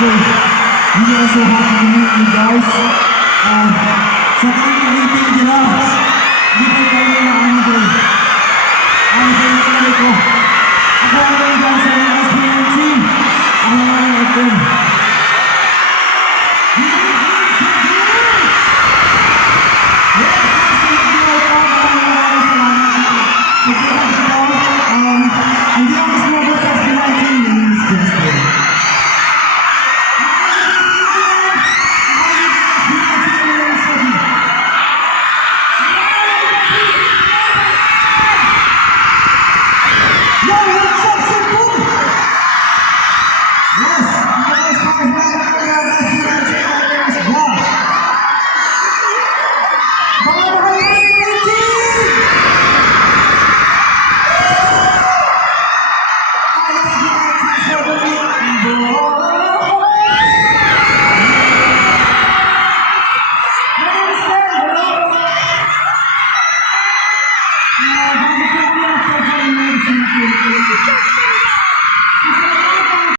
So, we are so happy to meet you guys. Sa kanyang meeting nila, hindi ko kayo na ano doon. Ang kayo ko. Ako ang dancer ng SPNC. Ang mga ito.